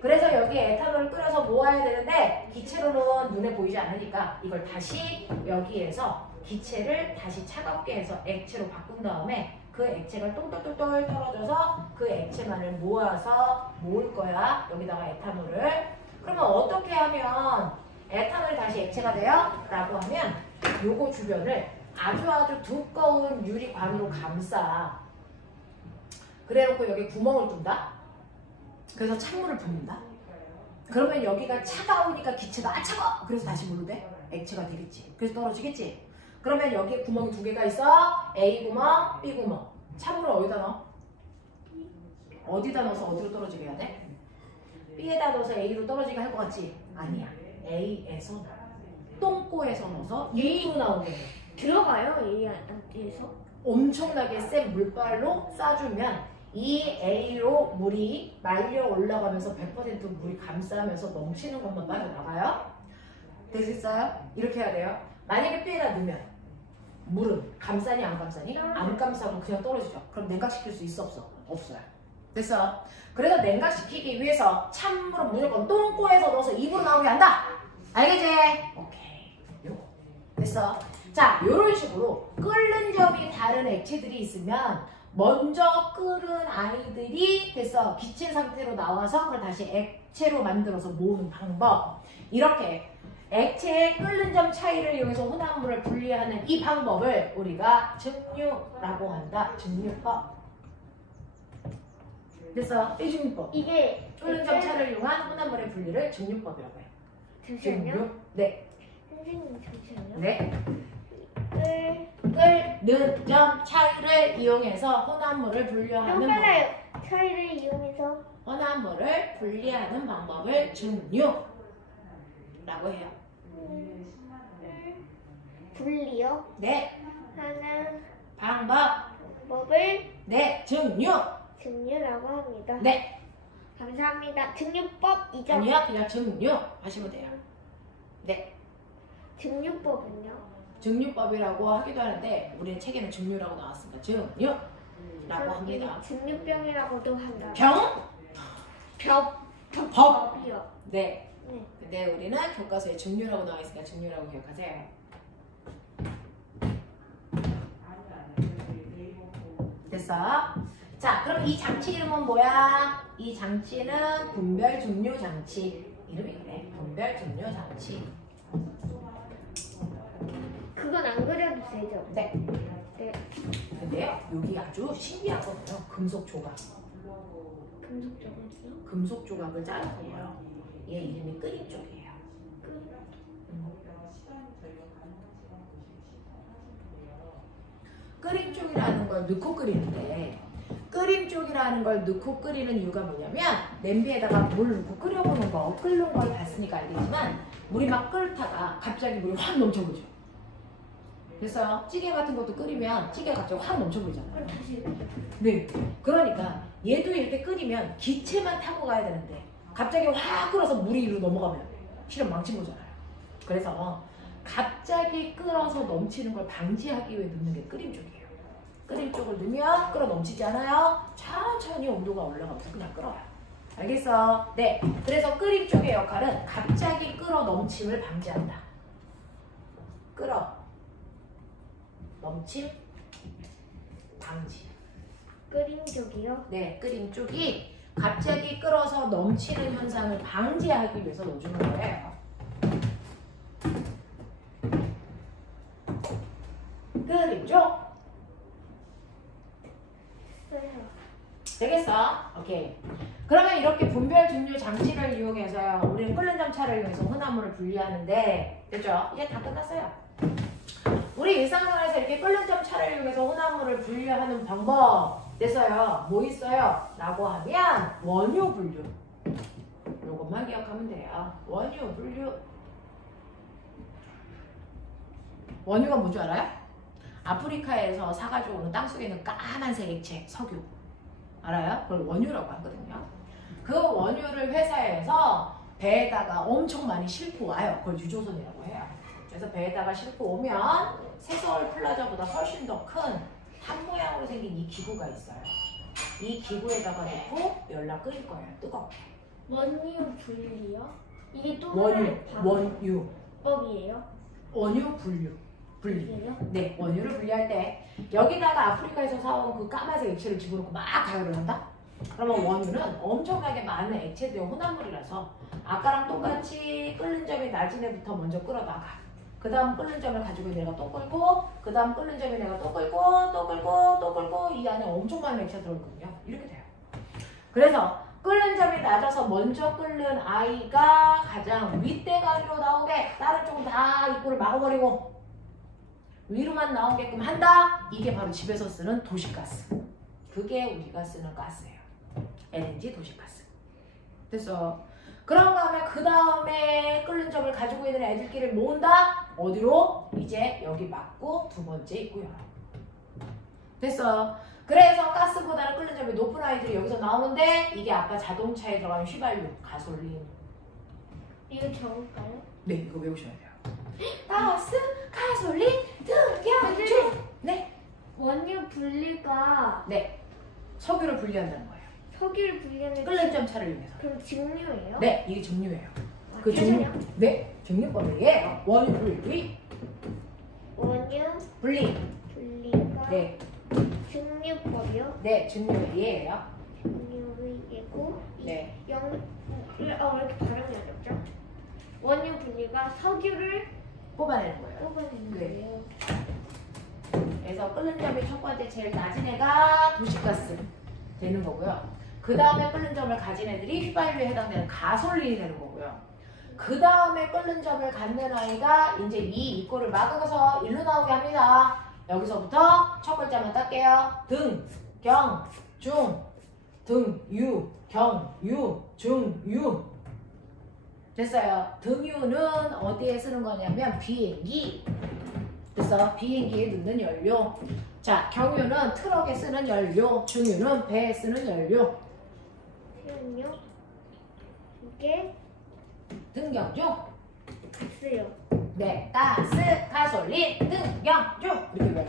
그래서 여기에 에탄올을 끓여서 모아야 되는데 기체로는 눈에 보이지 않으니까 이걸 다시 여기에서 기체를 다시 차갑게 해서 액체로 바꾼 다음에 그 액체가 똘똘똘똘 떨어져서 그 액체만을 모아서 모을 거야. 여기다가 에탄올을. 그러면 어떻게 하면 에탄올이 다시 액체가 돼요? 라고 하면 요거 주변을 아주 두꺼운 유리관으로 감싸. 그래놓고 여기 구멍을 둔다. 그래서 찬물을 붓는다. 그러면 여기가 차가우니까 기체가 차가워! 그래서 다시 물로 돼? 액체가 되겠지. 그래서 떨어지겠지. 그러면 여기에 구멍이 두 개가 있어. A 구멍, B 구멍. 찬물을 어디다 넣어? 어디다 넣어서 어디로 떨어지게 해야 돼? B에다 넣어서 A로 떨어지게 할 것 같지? 아니야. A에서 넣어. 똥꼬에서 넣어서 A로 나오게 해. 들어가요 이 안에서? 엄청나게 센 물발로 쏴주면 이 A로 물이 말려 올라가면서 100% 물이 감싸면서 넘치는 것만 빠져나가요. 되겠어요? 이렇게 해야 돼요. 만약에 B에다 넣으면 물은 감싸니 안 감싸니? 안 감싸고 그냥 떨어지죠. 그럼 냉각시킬 수 있어 없어? 없어요. 됐어? 그래서 냉각시키기 위해서 찬물은 무조건 똥꼬에서 넣어서 입으로 나오게 한다. 알겠지? 오케이. 요거. 됐어? 자, 요런 식으로 끓는 점이 다른 액체들이 있으면 먼저 끓은 아이들이 됐어. 기체 상태로 나와서 그걸 다시 액체로 만들어서 모으는 방법. 이렇게 액체의 끓는 점 차이를 이용해서 혼합물을 분리하는 이 방법을 우리가 증류라고 한다. 증류법. 됐어? 이 증류법. 이게 끓는 점 차이를 이용한 혼합물의 분리를 증류법이라고 해요. 잠시만요. 증류? 네. 선생님 잠시만요. 네. 끓는 점 차이를 이용해서 혼합물을 분류하는 방법. 차이를 이용해서 혼합물을 분리하는 방법을 증류라고 해요. 분리요? 네. 하는 방법을 네 증류. 증류라고 합니다. 네. 감사합니다. 증류법이죠? 아니요, 그냥 증류 하시면 돼요. 네. 증류법은요? 증류법이라고 하기도 하는데 우리의 책에는 증류라고 나왔으니까 증류라고 합니다. 증류병이라고도 한다. 법. 법이요. 네. 네. 근데 우리는 교과서에 증류라고 나와 있으니까 증류라고 기억하세요. 됐어? 자, 그럼 이 장치 이름은 뭐야? 이 장치는 분별 증류 장치. 이름이 그래. 분별 증류 장치. 그건 안 그려도 되죠? 네. 네. 근데 여기 아주 신기한 거예요. 금속 조각. 금속 조각이요? 금속 조각을 짜는 거예요. 얘 이름이 끓임 쪽이에요. 끓임 쪽이라는 걸 넣고 끓이는데 끓임 쪽이라는 걸 넣고 끓이는 이유가 뭐냐면 냄비에다가 물 넣고 끓여보는 거 끓는 걸 봤으니까 알겠지만 물이 막 끓다가 갑자기 물이 확 넘쳐버리죠. 그래서 찌개 같은 것도 끓이면 찌개가 갑자기 확 넘쳐버리잖아요. 네. 그러니까 얘도 이렇게 끓이면 기체만 타고 가야 되는데 갑자기 확 끓어서 물이 이리로 넘어가면 실은 망친 거잖아요. 그래서 갑자기 끓어서 넘치는 걸 방지하기 위해 넣는 게 끓임 쪽이에요. 끓임 쪽을 넣으면 끓어 넘치지 않아요. 천천히 온도가 올라가면서 그냥 끓어요. 알겠어? 네. 그래서 끓임 쪽의 역할은 갑자기 끓어 넘침을 방지한다. 끓어 넘침 방지. 끓임 쪽이요? 네. 끓임 쪽이 갑자기 끓어서 넘치는 현상을 방지하기 위해서 넣어주는 거예요. 끓임 쪽. 되겠어? 오케이. 그러면 이렇게 분별 분류 장치를 이용해서요. 우리는 끓는 점차를 이용해서 혼합물을 분리하는데 됐죠? 이제 다 끝났어요. 우리 일상생활에서 이렇게 끓는 점차를 이용해서 혼합물을 분류하는 방법 됐어요. 뭐 있어요? 라고 하면 원유 분류. 요것만 기억하면 돼요. 원유 분류. 원유가 뭔지 알아요? 아프리카에서 사가지고 오는 땅속에 있는 까만색 액체, 석유. 알아요? 그걸 원유라고 하거든요. 그 원유를 회사에서 배에다가 엄청 많이 싣고 와요. 그걸 유조선이라고 해요. 그래서 배에다가 싣고 오면 세서울 플라자보다 훨씬 더 큰 한 모양으로 생긴 이 기구가 있어요. 이 기구에다가 넣고 열라 끓일 거예요. 뜨겁게. 원유 분리요? 이게 또 원유. 법이에요? 원유 분류. 분리. 분리요? 네, 원유를 분리할 때 여기다가 아프리카에서 사온 그 까만색 액체를 집어넣고 막 가열을 한다? 그러면 원유는 엄청나게 많은 액체들의 혼합물이라서 아까랑 똑같이 끓는 점이 낮은 애부터 먼저 끓어다가 그 다음 끓는 점을 가지고 내가 또 끓고 그 다음 끓는 점에 내가 또 끓고 또 끓고 또 끓고 이 안에 엄청 많은 액체가 들어있거든요. 이렇게 돼요. 그래서 끓는 점이 낮아서 먼저 끓는 아이가 가장 윗대가리로 나오게 다른 쪽은 다 입구를 막아버리고 위로만 나오게끔 한다? 이게 바로 집에서 쓰는 도시가스. 그게 우리가 쓰는 가스예요. LNG 도시가스. 됐어. 그런 다음에 그 다음에 끓는 점을 가지고 있는 애들끼리 모은다? 어디로? 이제 여기 막고 두 번째 있고요. 됐어. 그래서 가스보다는 끓는 점이 높은 아이들이 여기서 나오는데 이게 아까 자동차에 들어가는 휘발유, 가솔린. 이거 적을까요? 네, 이거 외우셔야 돼요. 가스, 가솔린, 등경주. 네. 원유 분리가 네. 석유를 분리한다는 거예요. 석유를 분리하는 끓는 점차를 이용해서. 그럼 직류예요? 네, 이게 증류예요. 아, 그 증류, 계산이요? 네, 증류법이에요. 원유 분리, 원유 분리. 분리가 네, 직류법이요? 네, 증류이에요. 직류이고 네, 왜 이렇게 발음이 어렵죠? 원유 분리가 석유를 뽑아내는 거예요. 뽑아내는 네. 거예요. 그래서 끓는 점이 첫 번째 제일 낮은 애가 도시가스 되는 거고요. 그 다음에 끓는 점을 가진 애들이 휘발유에 해당되는 가솔린이 되는 거고요. 그 다음에 끓는 점을 갖는 아이가 이제 이 입구를 막아서 일로 나오게 합니다. 여기서부터 첫 글자만 딸게요. 등, 경, 중, 등, 유, 경, 유, 중, 유. 됐어요. 등유는 어디에 쓰는 거냐면 비행기. 그래서 비행기에 넣는 연료. 자, 경유는 트럭에 쓰는 연료. 중유는 배에 쓰는 연료. 태연요? 이게 등경중. 가스요. 네, 가스, 가솔린, 등경중. 이렇게 외워요.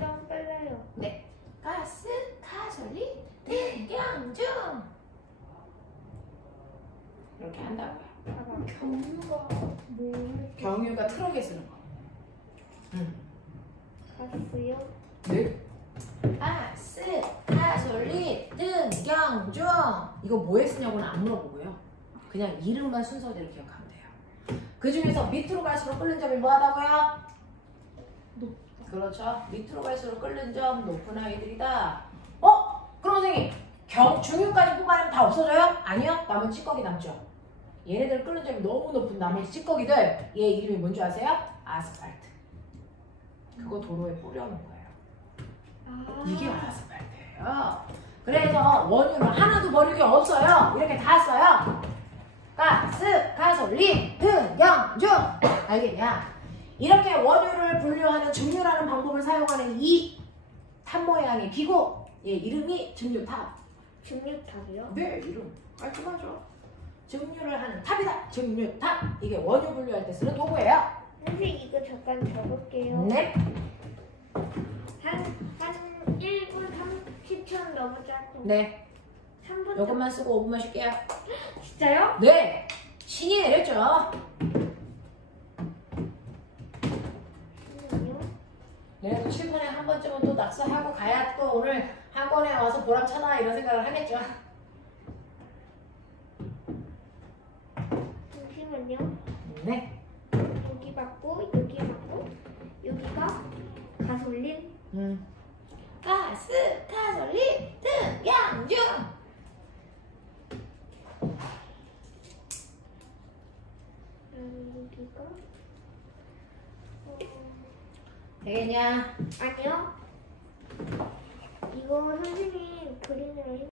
너무 빨라요. 네, 가스, 가솔린, 등경중. 이렇게 한다고요. 경유가 뭐 경유가 트럭에 쓰는 거. 가스요? 네. 가스, 가솔린, 등경중. 이거 뭐에 쓰냐고는 안 물어보고요. 그냥 이름만 순서대로 기억하면 돼요. 그 중에서 밑으로 갈수록 끓는 점이 뭐하다고요? 그렇죠. 밑으로 갈수록 끓는 점 높은 아이들이다. 그럼 선생님 중유까지 뽑아내면 다 없어져요? 아니요. 남은 찌꺼기 남죠. 얘네들 끓는 점이 너무 높은 나머지 찌꺼기들 얘 이름이 뭔지 아세요? 아스팔트. 그거 도로에 뿌려놓은 거예요. 이게 아스팔트예요. 그래서 원유는 하나도 버릴 게 없어요. 이렇게 다 써요. 가스, 가솔린, 등, 양중. 알겠냐? 이렇게 원유를 분류하는 증류라는 방법을 사용하는 이 탑 모양의 기구, 얘 이름이 증류탑. 증류탑이요? 네, 이름 깔끔하죠. 증류를 하는 탑이다. 증류탑. 이게 원유 분류할 때 쓰는 도구예요. 선생님 이거 잠깐 적을게요. 네. 한 1분 30초 너무 짧고. 네. 3분. 요것만 쓰고 5분만 쉴게요. 진짜요? 네. 신이 내렸죠. 잠시만요. 얘네도 칠판에 한 번쯤은 또 낙서하고 가야 또 오늘 학원에 와서 보람차다 이런 생각을 하겠죠. 잠시만요. 네. 여기 맞고 여기 맞고 여기가 가솔린. 가스, 가솔린, 등, 양중. 여기가 되겠냐? 아니요. 이거 선생님 그림으로